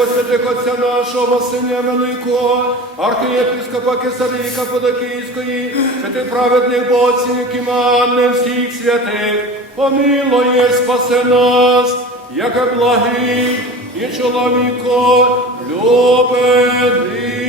живо святих Отця нашого Синя Великого, архієпископа Кесарійка Подокійської, святих праведних боців, які манне всіх святих, помилує, спасе нас, яке благий і чоловіко любений.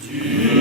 Jesus.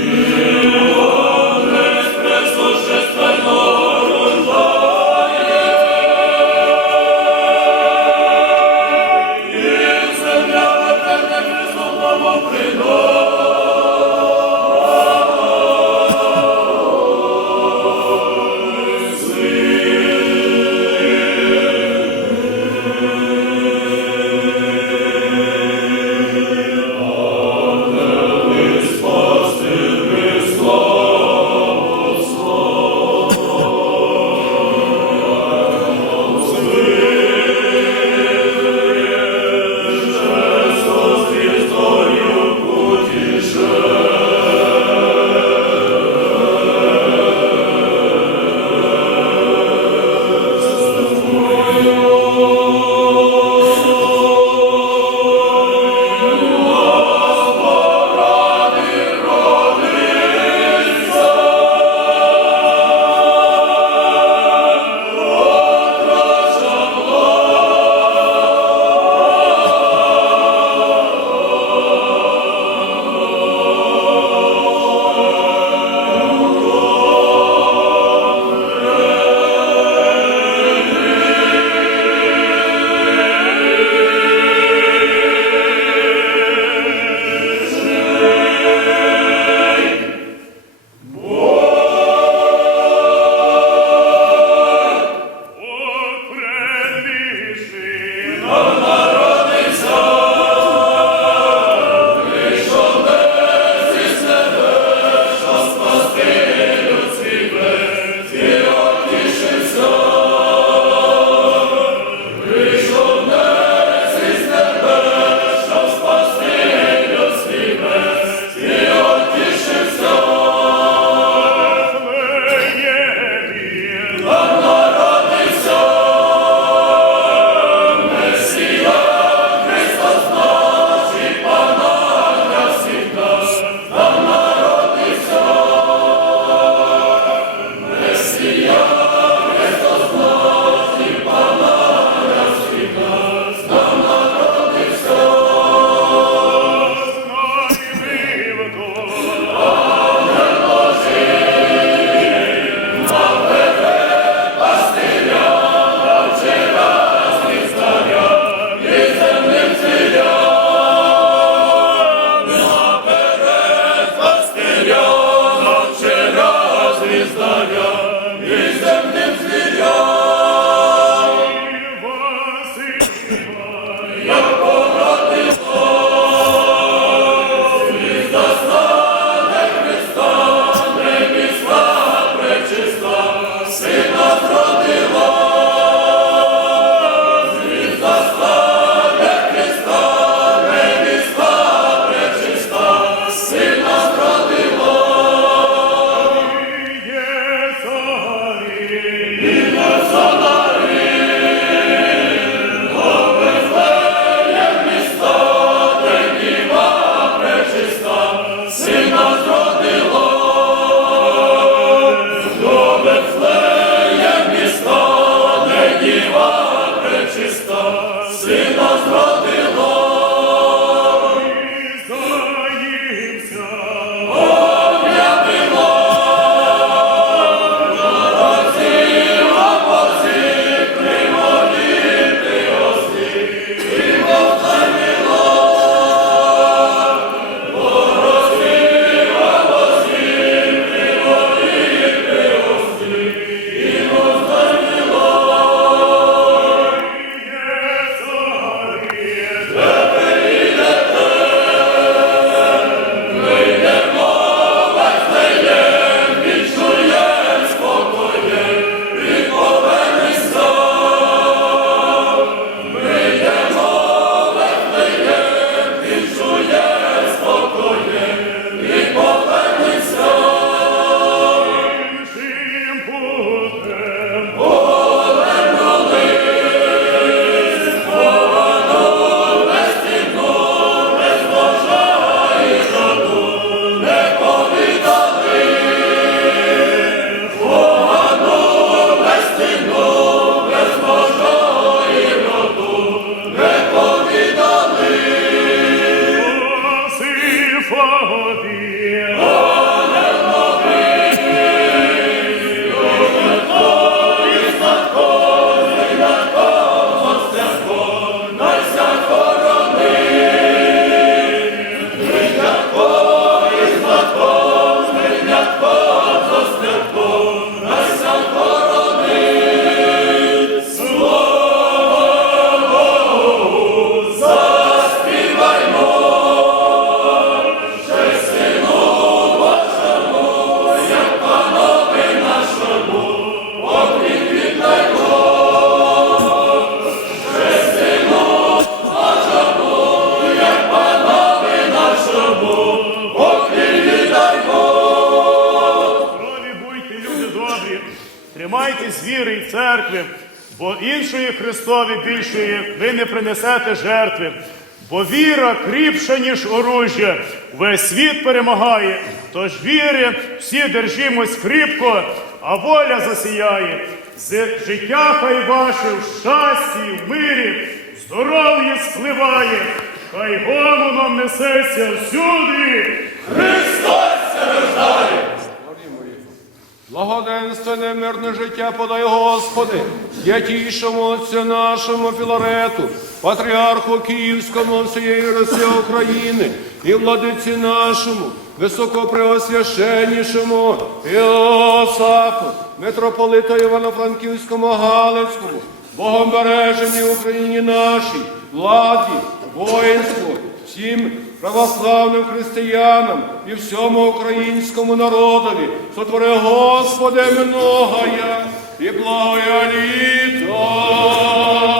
Церкви, бо іншої Христові більшої ви не принесете жертви. Бо віра кріпша, ніж оружжя, весь світ перемагає. Тож віри всі держимось кріпко, а воля засіяє. З життя хай ваше в щасті, в мирі, здоров'я спливає, хай гомоном несеться всюди. Благоденственне мирне життя подай, Господи, святійшому Отцю нашому Філарету, патріарху Київському всієї Росії України і владиці нашому, високопреосвященнішому Іосафу, митрополита Івано-Франківському Галицькому, Богомбереженій Україні нашій, владі, воїнству, всім православним християнам і всьому українському народові, сотвори Господи многоя і благоя літо.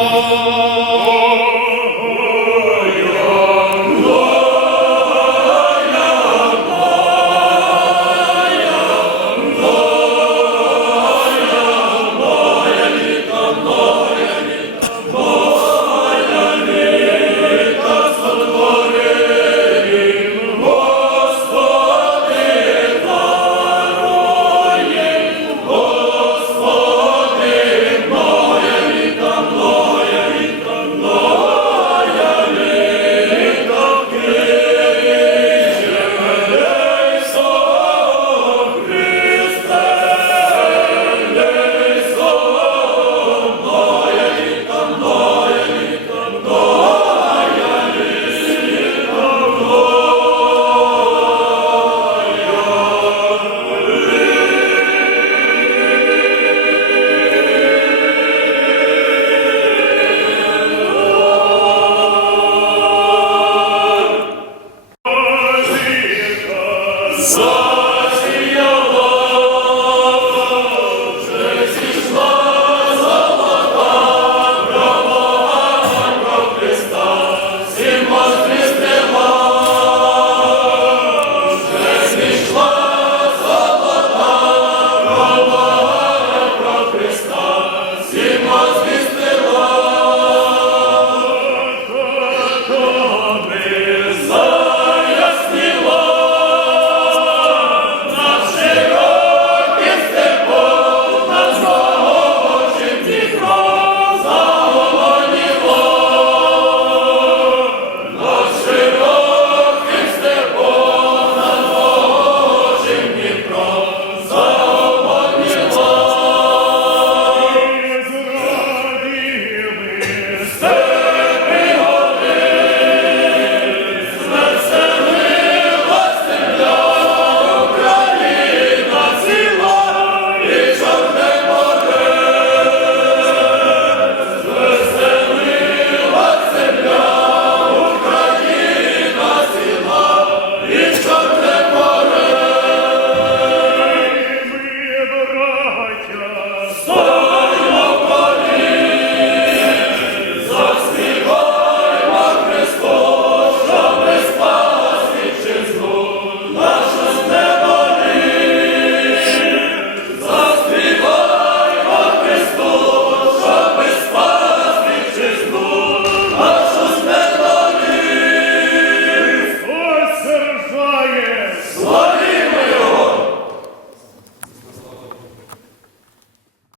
Slow.